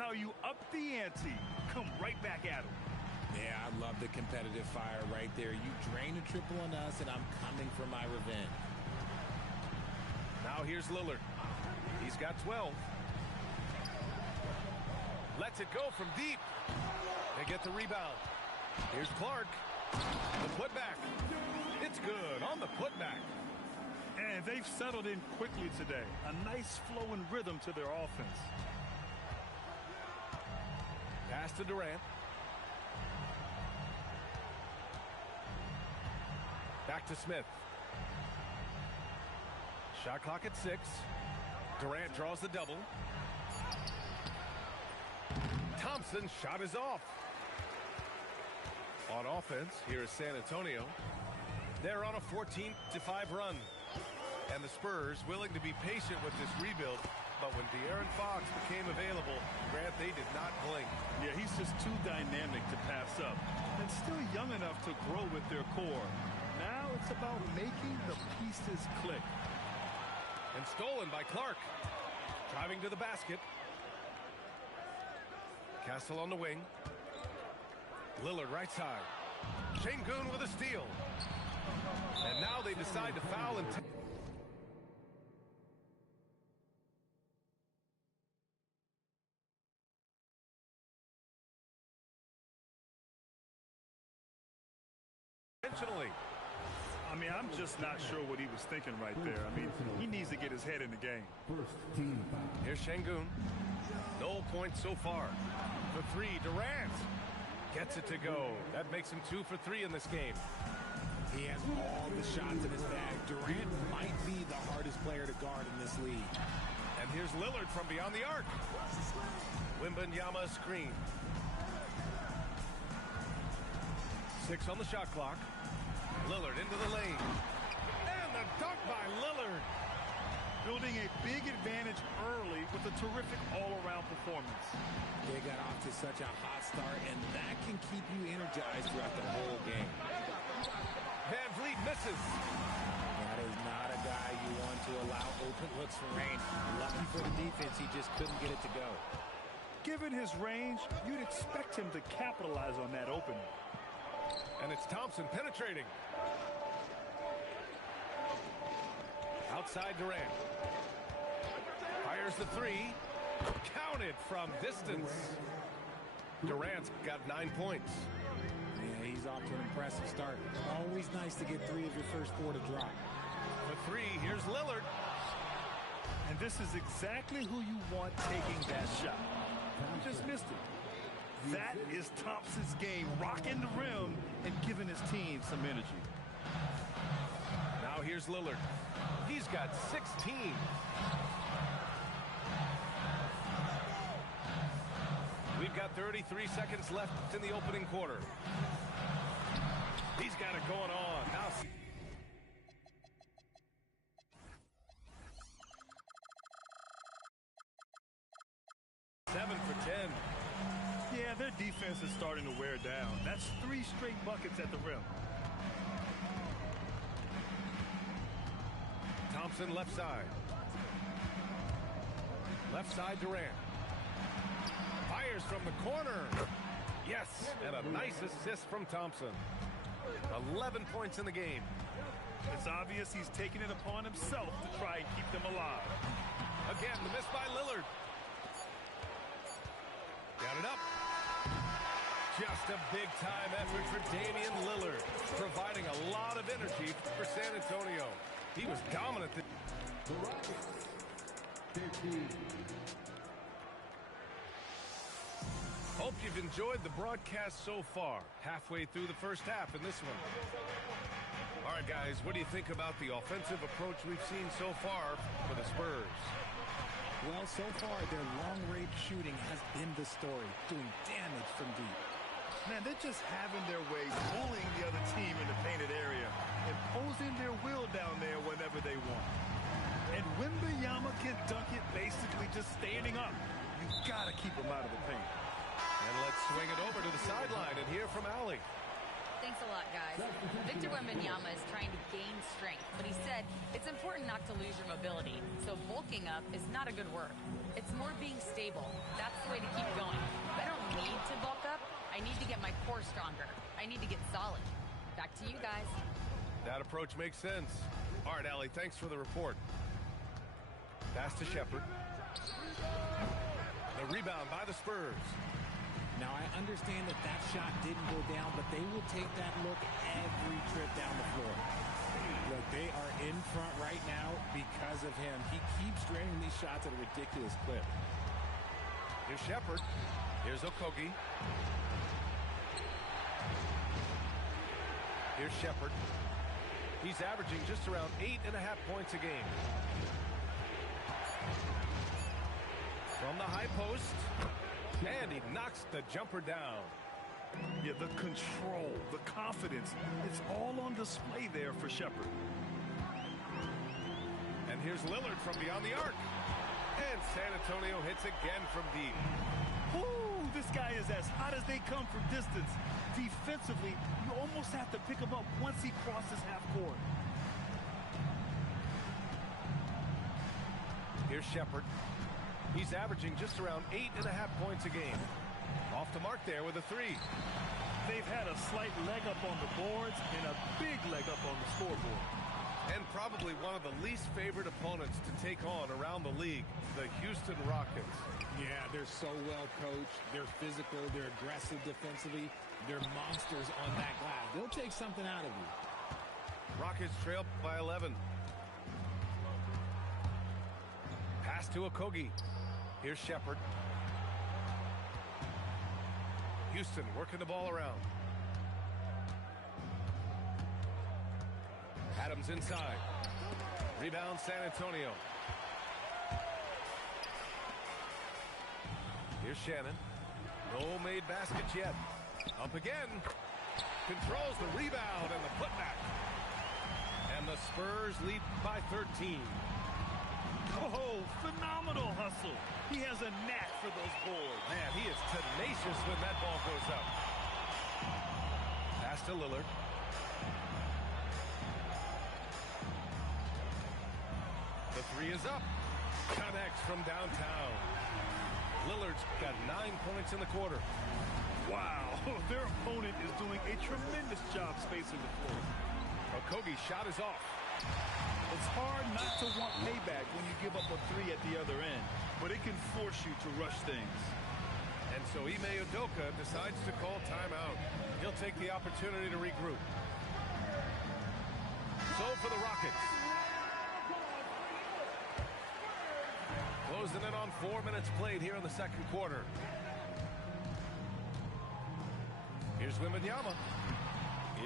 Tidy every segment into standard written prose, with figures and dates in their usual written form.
how you up the ante. Come right back at him. Yeah, I love the competitive fire right there. You drain a triple on us, and I'm coming for my revenge. Now here's Lillard. He's got 12. Lets it go from deep. They get the rebound. Here's Clark. The putback. It's good on the putback. And they've settled in quickly today. A nice flow and rhythm to their offense. Pass to Durant. Back to Smith. Shot clock at 6. Durant draws the double. Thompson's shot is off. On offense, here is San Antonio. They're on a 14-5 run. And the Spurs willing to be patient with this rebuild. But when De'Aaron Fox became available, Grant, they did not blink. Yeah, he's just too dynamic to pass up. And still young enough to grow with their core. Now it's about making the pieces click. And stolen by Clark. Driving to the basket. Castle on the wing. Lillard right side. Şengün with a steal. And now they decide to foul and intentionally. I mean, I'm just not sure what he was thinking right there. I mean, he needs to get his head in the game. Here's Şengün. No points so far. For 3, Durant gets it to go. That makes him 2 for 3 in this game. He has all the shots in his bag. Durant might be the hardest player to guard in this league. And here's Lillard from beyond the arc. Wembanyama screen. 6 on the shot clock. Lillard into the lane. And the dunk by Lillard. Building a big advantage early with a terrific all-around performance. They got off to such a hot start, and that can keep you energized throughout the whole game. Van Vliet misses. That is not a guy you want to allow open looks for rain. Lucky for the defense, he just couldn't get it to go. Given his range, you'd expect him to capitalize on that opening. And it's Thompson penetrating. Outside Durant. Fires the 3. Counted from distance. Durant's got 9 points. Yeah, he's off to an impressive start. Always nice to get 3 of your first 4 to drop. For 3, here's Lillard. And this is exactly who you want taking that shot. He just missed it. That is Thompson's game, rocking the rim and giving his team some energy. Now here's Lillard. He's got 16. We've got 33 seconds left in the opening quarter. He's got it going on. Now 7 for 10. Yeah, their defense is starting to wear down. That's 3 straight buckets at the rim. Thompson left side. Left side Durant. Fires from the corner. Yes, and a nice assist from Thompson. 11 points in the game. It's obvious he's taking it upon himself to try and keep them alive. Again, the miss by Lillard. Got it up. Just a big-time effort for Damian Lillard, providing a lot of energy for San Antonio. He was dominant. Hope you've enjoyed the broadcast so far. Halfway through the first half in this one. All right, guys, what do you think about the offensive approach we've seen so far for the Spurs? Well, so far, their long-range shooting has been the story, doing damage from deep. Man, they're just having their way, bullying the other team in the painted area, imposing their will down there whenever they want. And Wembanyama can dunk it basically just standing up. You've got to keep him out of the paint. And let's swing it over to the sideline and hear from Allie. Thanks a lot, guys. Victor Wembanyama is trying to gain strength, but he said it's important not to lose your mobility, so bulking up is not a good word. It's more being stable. That's the way to keep I need to get my core stronger. I need to get solid. Back to you guys. That approach makes sense. All right, Allie, thanks for the report. Pass to Shepherd. The rebound by the Spurs. Now, I understand that that shot didn't go down, but they will take that look every trip down the floor. Look, they are in front right now because of him. He keeps draining these shots at a ridiculous clip. Here's Shepherd. Here's Okogie. Here's Shepherd. He's averaging just around 8.5 points a game. From the high post. And he knocks the jumper down. Yeah, the control, the confidence, it's all on display there for Shepherd. And here's Lillard from beyond the arc. And San Antonio hits again from deep. Woo, this guy is as hot as they come from distance. Defensively, you almost have to pick him up once he crosses half court. Here's Shepherd. He's averaging just around 8.5 points a game. Off the mark there with a three. They've had a slight leg up on the boards and a big leg up on the scoreboard. And probably one of the least favored opponents to take on around the league, the Houston Rockets. Yeah, they're so well coached. They're physical. They're aggressive defensively. They're monsters on that glass. They'll take something out of you. Rockets trail by 11. Pass to Okogie. Here's Shepherd. Houston working the ball around. Adams inside. Rebound San Antonio. Here's Shannon. No made baskets yet. Up again. Controls the rebound and the putback. And the Spurs lead by 13. Oh, phenomenal hustle. He has a knack for those boards. Man, he is tenacious when that ball goes up. Pass to Lillard. The three is up. Connects from downtown. Lillard's got 9 points in the quarter. Wow, their opponent is doing a tremendous job spacing the floor. Okogie's shot is off. It's hard not to want payback when you give up a three at the other end, but it can force you to rush things. And so Ime Udoka decides to call timeout. He'll take the opportunity to regroup. So for the Rockets. Closing in on 4 minutes played here in the second quarter. Here's Wembanyama.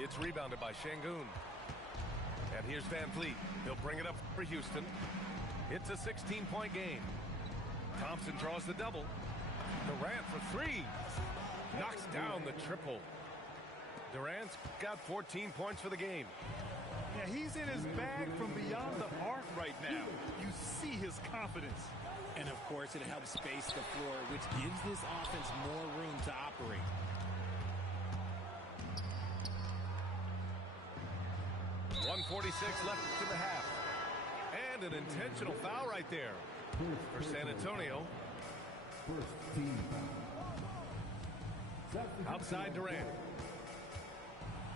It's rebounded by Şengün. And here's Van Vliet. He'll bring it up for Houston. It's a 16-point game. Thompson draws the double. Durant for three. Knocks down the triple. Durant's got 14 points for the game. Yeah, he's in his bag from beyond the arc right now. You see his confidence. And, of course, it helps space the floor, which gives this offense more room to operate. .146 left in the half. And an intentional foul right there for San Antonio. Outside Durant.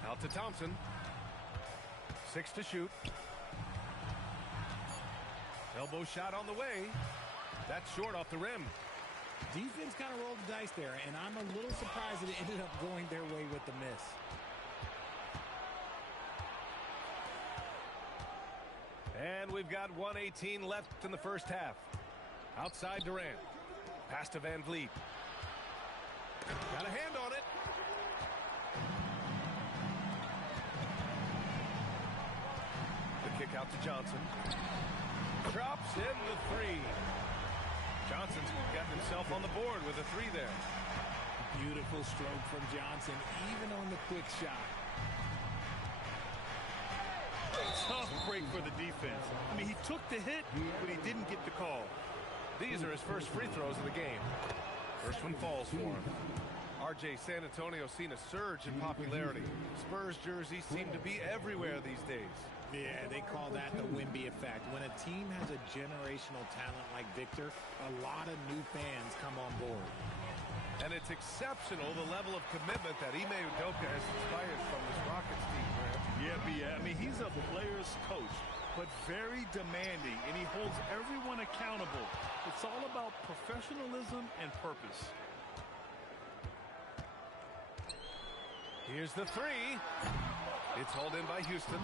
Out to Thompson. 6 to shoot. Elbow shot on the way. That's short off the rim. Defense kind of rolled the dice there, and I'm a little surprised that it ended up going their way with the miss. And we've got 1:18 left in the first half. Outside Durant. Pass to Van Vliet. Got a hand on it. The kick out to Johnson. Drops in the three. Johnson's gotten himself on the board with a three there. Beautiful stroke from Johnson, even on the quick shot. Tough break for the defense. I mean, he took the hit, but he didn't get the call. These are his first free throws of the game. First one falls for him. RJ, San Antonio seen a surge in popularity. Spurs jerseys seem to be everywhere these days. Yeah, they call that the Wemby effect. When a team has a generational talent like Victor, a lot of new fans come on board. And it's exceptional the level of commitment that Ime Udoka has inspired from this Rockets team, Grant. Yeah, I mean, he's a player's coach, but very demanding, and he holds everyone accountable. It's all about professionalism and purpose. Here's the three. It's hauled in by Houston.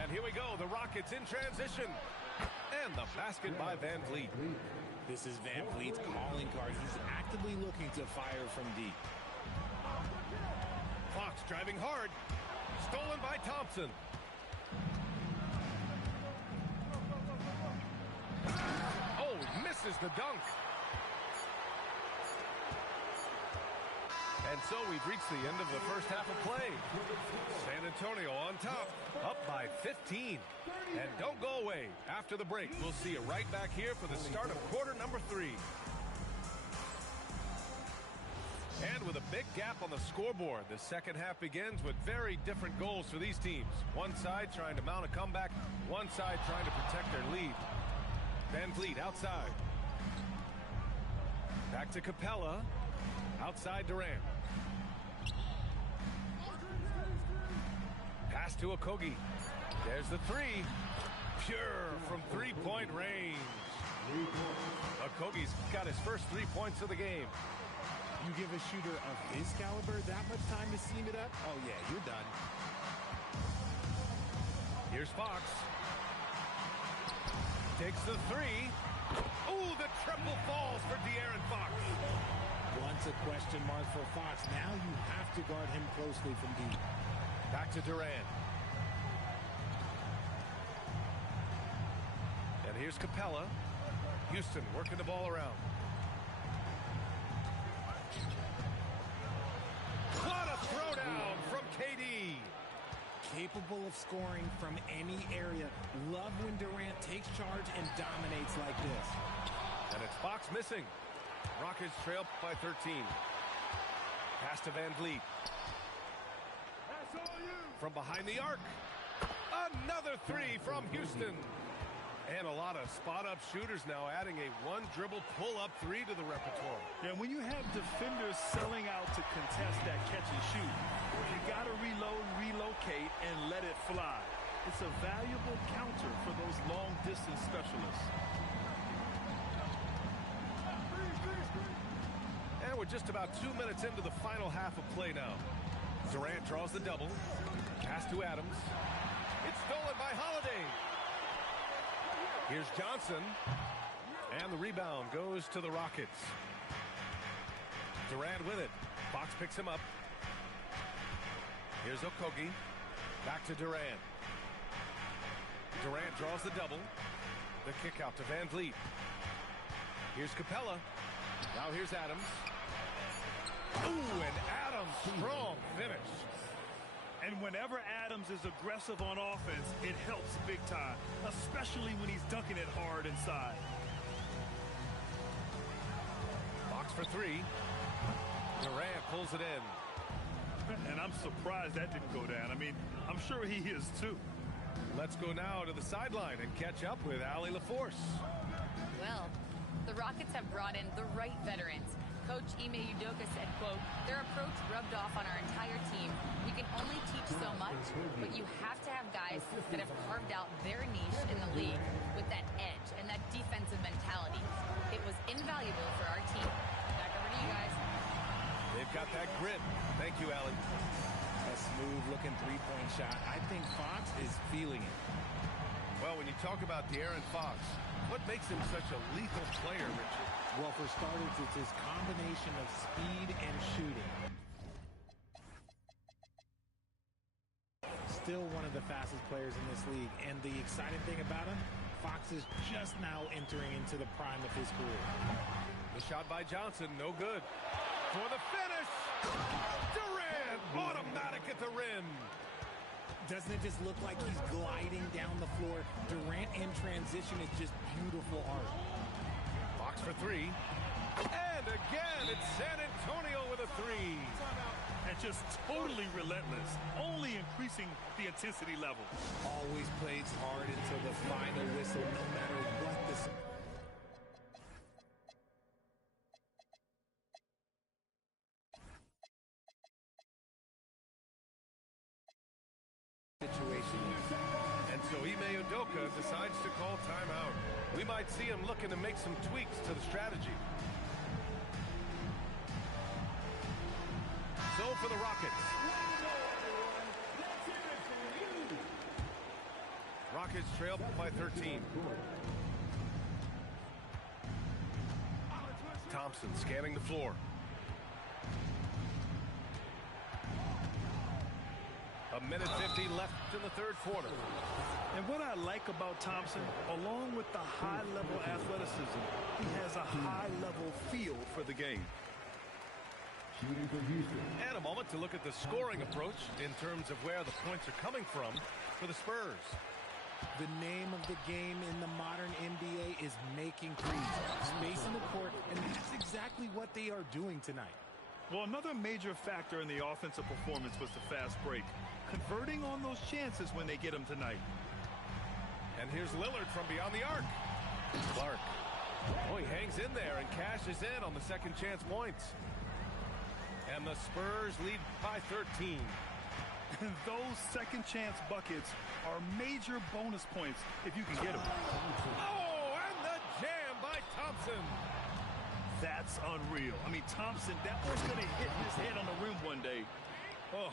And here we go, the Rockets in transition. And the basket by Van Vliet. This is Van Vliet's calling card. He's actively looking to fire from deep. Fox driving hard. Stolen by Thompson. Oh, misses the dunk. And so we've reached the end of the first half of play. San Antonio on top, up by 15. And don't go away. After the break, we'll see you right back here for the start of quarter number 3. And with a big gap on the scoreboard, the second half begins with very different goals for these teams. One side trying to mount a comeback, one side trying to protect their lead. Van Vliet outside. Back to Capella. Outside Durant. Pass to Okogie. There's the three. Pure from three-point range. Okogie's got his first 3 points of the game. You give a shooter of his caliber that much time to seam it up? Oh, yeah, you're done. Here's Fox. Takes the three. Ooh, the triple falls for De'Aaron Fox. Once a question mark for Fox. Now you have to guard him closely from deep. Back to Durant. And here's Capella. Houston working the ball around. What a throwdown from KD. Capable of scoring from any area. Love when Durant takes charge and dominates like this. And it's Fox missing. Rockets trail by 13. Pass to Van Vliet. From behind the arc. Another three from Houston. And a lot of spot-up shooters now adding a one-dribble pull-up three to the repertoire. Yeah, when you have defenders selling out to contest that catch and shoot, you got to reload, relocate, and let it fly. It's a valuable counter for those long-distance specialists. And we're just about 2 minutes into the final half of play now. Durant draws the double. Pass to Adams. It's stolen by Holiday. Here's Johnson. And the rebound goes to the Rockets. Durant with it. Fox picks him up. Here's Okogie. Back to Durant. Durant draws the double. The kick out to Van Vliet. Here's Capella. Now here's Adams. Ooh, and Adams, strong finish. And whenever Adams is aggressive on offense, it helps big time, especially when he's dunking it hard inside. Fox for three. Durant pulls it in. And I'm surprised that didn't go down. I mean, I'm sure he is too. Let's go now to the sideline and catch up with Allie LaForce. Well, the Rockets have brought in the right veterans. Coach Ime Udoka said, quote, their approach rubbed off on our entire team. You can only teach so much, but you have to have guys that have carved out their niche in the league with that edge and that defensive mentality. It was invaluable for our team. Back over to you guys. They've got that grit. Thank you, Allie. A smooth-looking three-point shot. I think Fox is feeling it. Well, when you talk about De'Aaron Fox, what makes him such a lethal player, Richard? Well, for starters, it's his combination of speed and shooting. Still one of the fastest players in this league. And the exciting thing about him, Fox is just now entering into the prime of his career. The shot by Johnson, no good. For the finish, Durant, automatic at the rim. Doesn't it just look like he's gliding down the floor? Durant in transition is just beautiful art. Fox for three. And again, it's San Antonio with a three. And just totally relentless, only increasing the intensity level. Always plays hard until the final whistle, no matter what the situation is. And so Ime Udoka decides to call timeout. We might see him looking to make some tweaks to the strategy. So for the Rockets. Rockets trail by 13. Thompson scanning the floor. A minute 50 left in the third quarter. And what I like about Thompson, along with the high-level athleticism, he has a high-level feel for the game. And a moment to look at the scoring approach in terms of where the points are coming from for the Spurs. The name of the game in the modern NBA is making threes, spacing the court, and that's exactly what they are doing tonight. Well, another major factor in the offensive performance was the fast break, converting on those chances when they get them tonight. And here's Lillard from beyond the arc. Clark. Oh, he hangs in there and cashes in on the second chance points. And the Spurs lead by 13. And those second chance buckets are major bonus points if you can get them. Oh, and the jam by Thompson. That's unreal. I mean, Thompson, that was going to hit his head on the rim one day. Oh,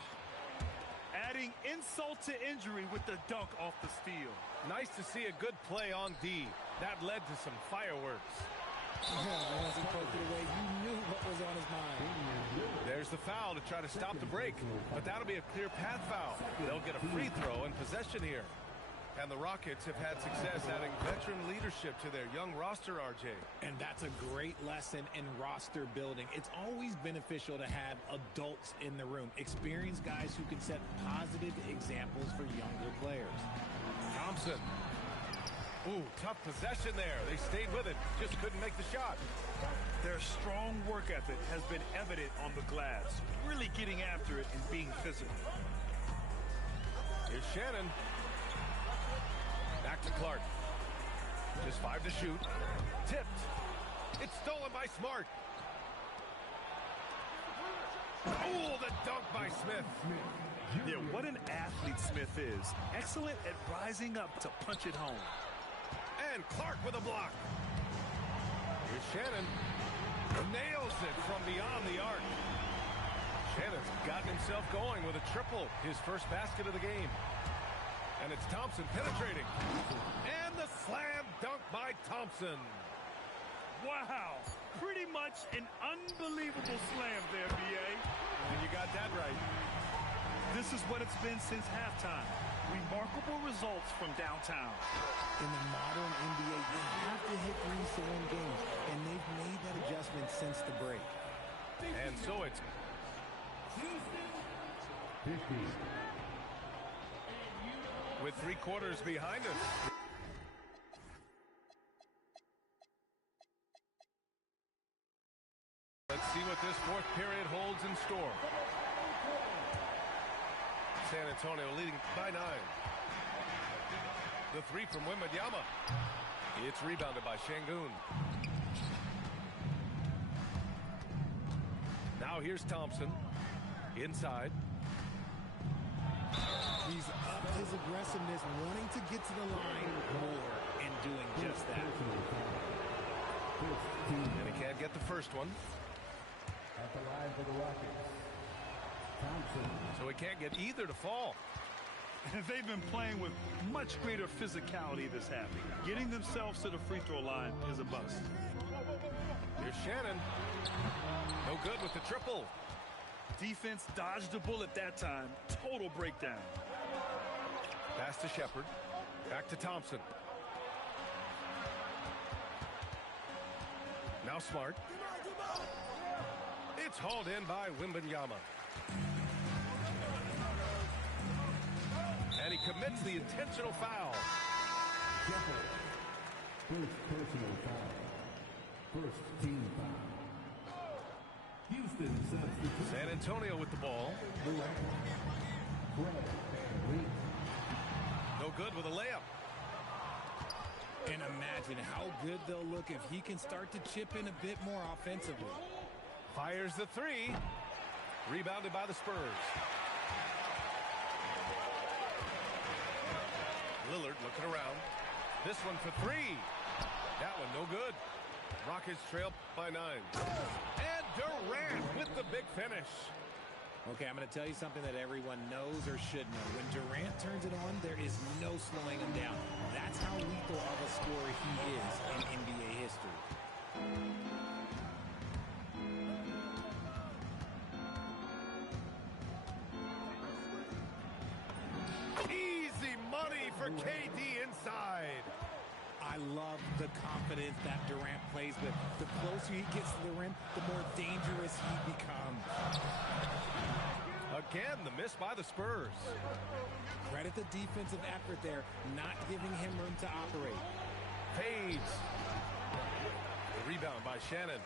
adding insult to injury with the dunk off the steal. Nice to see a good play on D. That led to some fireworks. Once he poked it away, you knew what was on his mind. There's the foul to try to stop the break, but that'll be a clear path foul. They'll get a free throw and possession here. And the Rockets have had success adding veteran leadership to their young roster, RJ. And that's a great lesson in roster building. It's always beneficial to have adults in the room, experienced guys who can set positive examples for younger players. Thompson. Ooh, tough possession there. They stayed with it, just couldn't make the shot. Their strong work ethic has been evident on the glass, really getting after it and being physical. Here's Shannon. Back to Clark. Just 5 to shoot. Tipped. It's stolen by Smart. Oh, the dunk by Smith. Yeah, what an athlete Smith is. Excellent at rising up to punch it home. And Clark with a block. Here's Shannon. Nails it from beyond the arc. Shannon's gotten himself going with a triple, his first basket of the game. And it's Thompson penetrating. And the slam dunk by Thompson. Wow, pretty much an unbelievable slam there, B.A. And you got that right. This is what it's been since halftime. Remarkable results from downtown. In the modern NBA, you have to hit threes to win games, and they've made that adjustment since the break. And so it's 50. With 3 quarters behind us. Let's see what this fourth period holds in store. San Antonio leading by 9. The 3 from Wembanyama. It's rebounded by Şengün. Now here's Thompson. Inside. He's upped his aggressiveness, wanting to get to the line more and doing just that. And he can't get the first one. At the line for the Rockets, Thompson. So he can't get either to fall. They've been playing with much greater physicality this half. Getting themselves to the free throw line is a bust. Here's Shannon. No good with the triple. Defense dodged the bullet that time. Total breakdown. Pass to Shepherd. Back to Thompson. Now Smart. It's hauled in by Wembanyama. And he commits the intentional foul. Shepherd. First personal foul. First team foul. Houston substitute. San Antonio with the ball. Fred VanVleet. No good with a layup. And imagine how good they'll look if he can start to chip in a bit more offensively. Fires the 3. Rebounded by the Spurs. Lillard looking around. This one for three. That one no good. Rockets trail by 9. And Durant with the big finish. Okay, I'm going to tell you something that everyone knows or should know. When Durant turns it on, there is no slowing him down. That's how lethal of a scorer he is in NBA history. Easy money for KD inside. I love the confidence that Durant plays with. The closer he gets to the rim, the more dangerous he becomes. Again, the miss by the Spurs. Credit the defensive effort there, not giving him room to operate. Fades. The rebound by Shannon.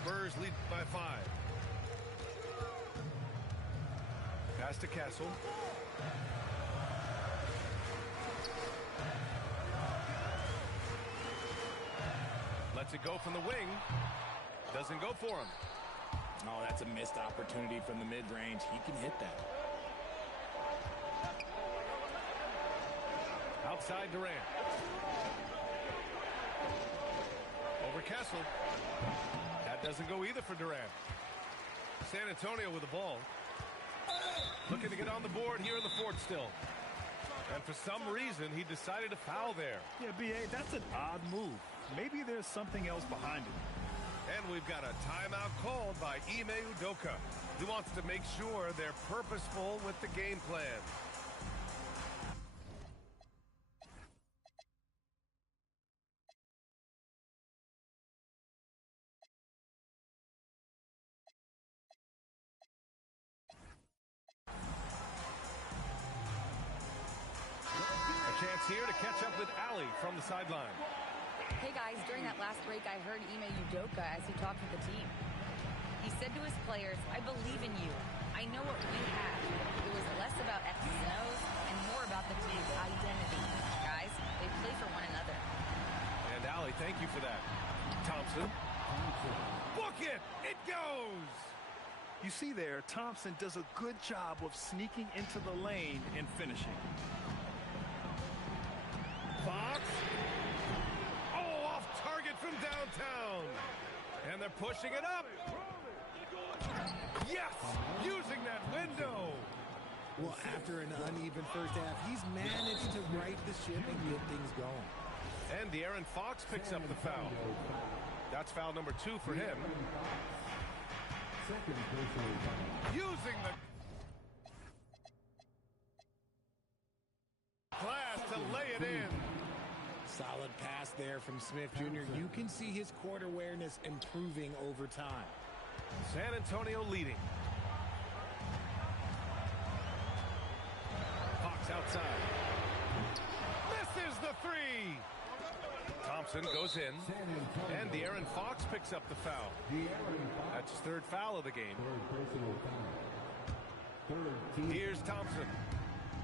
Spurs lead by 5. Pass to Castle. Lets it go from the wing. Doesn't go for him. Oh, that's a missed opportunity from the mid-range. He can hit that. Outside Durant. Over Castle. That doesn't go either for Durant. San Antonio with the ball. Looking to get on the board here in the fourth still. And for some reason, he decided to foul there. Yeah, B.A., that's an odd move. Maybe there's something else behind it. And we've got a timeout called by Ime Udoka. He wants to make sure they're purposeful with the game plan. A chance here to catch up with Allie from the sideline. Hey guys, during that last break, I heard Ime Udoka as he talked with the team. He said to his players, "I believe in you. I know what we have." It was less about X's and O's and more about the team's identity. Guys, they play for one another. And Allie, thank you for that. Thompson. Book it! It goes! You see there, Thompson does a good job of sneaking into the lane and finishing. Fox. Oh, off target from downtown. And they're pushing it up. Yes! Using that window. Well, after an uneven first half, he's managed to right the ship and get things going. And De'Aaron Fox picks up the foul. That's foul number 2 for him. Using the glass to lay it in. Solid pass there from Smith Jr. You can see his court awareness improving over time. San Antonio leading. Fox outside. Misses the 3. Thompson goes in. And De'Aaron Fox picks up the foul. That's his 3rd foul of the game. Here's Thompson.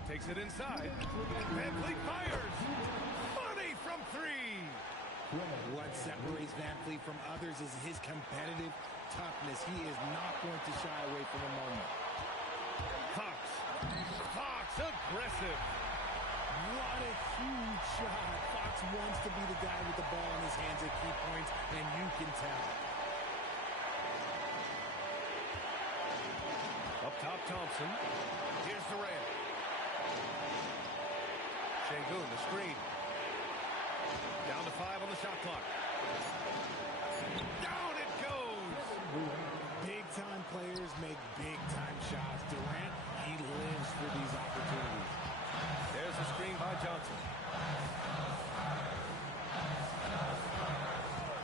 Takes it inside. VanVleet fires. Money from 3. What separates VanVleet from others is his competitive toughness. He is not going to shy away from a moment. Fox aggressive. What a huge shot. Fox wants to be the guy with the ball in his hands at key points, and you can tell. Up top, Thompson. Here's Durant. Şengün, the screen. Down to 5 on the shot clock. Down it goes! Big-time players make big-time shots. Durant, he lives for these opportunities. There's a screen by Johnson.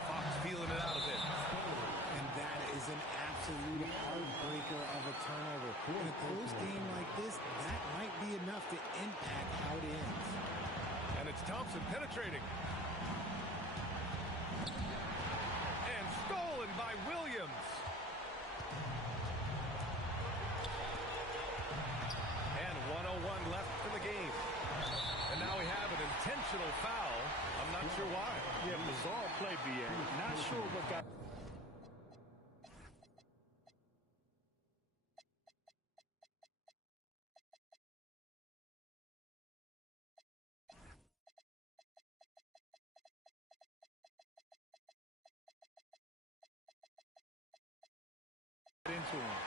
Fox feeling it out a bit. And that is an absolute heartbreaker of a turnover. In a close game like this, that might be enough to impact how it ends. And it's Thompson penetrating. And stolen by Williams. And 1:01 left in the game. And now we have an intentional foul. I'm not sure why. Yeah, bizarre play, B.A. Not sure what got... into him.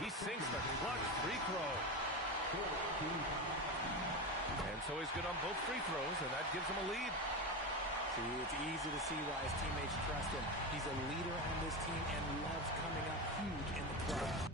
He sinks the clutch free throw. And so he's good on both free throws, and that gives him a lead. See, it's easy to see why his teammates trust him. He's a leader on this team and loves coming up huge in the clutch.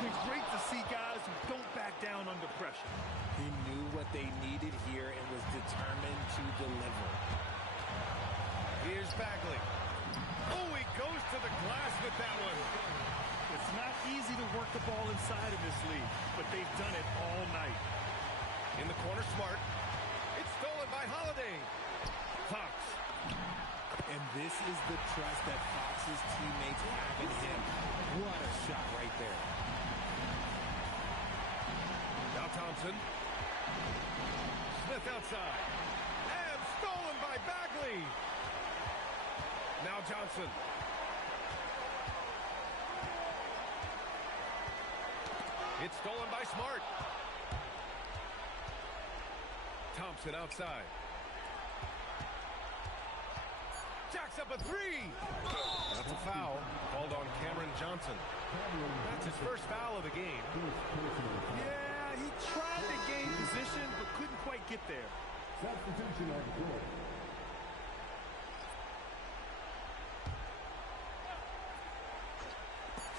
It's great to see guys who don't back down under pressure. He knew what they needed here and was determined to deliver. Here's Bagley. Oh, he goes to the glass with that one. It's not easy to work the ball inside in this league, but they've done it all night. In the corner, Smart. It's stolen by Holiday. Fox. And this is the trust that Fox's teammates have in him. What a shot right there. Now Thompson. Smith outside. And stolen by Bagley. Now Johnson. It's stolen by Smart. Thompson outside. Jacks up a three. That's a foul called on Cameron Johnson. That's his first foul of the game. Yeah, he tried to gain position, but couldn't quite get there. Substitution on the court.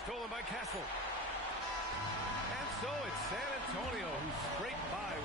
Stolen by Castle. And so it's San Antonio who scraped by.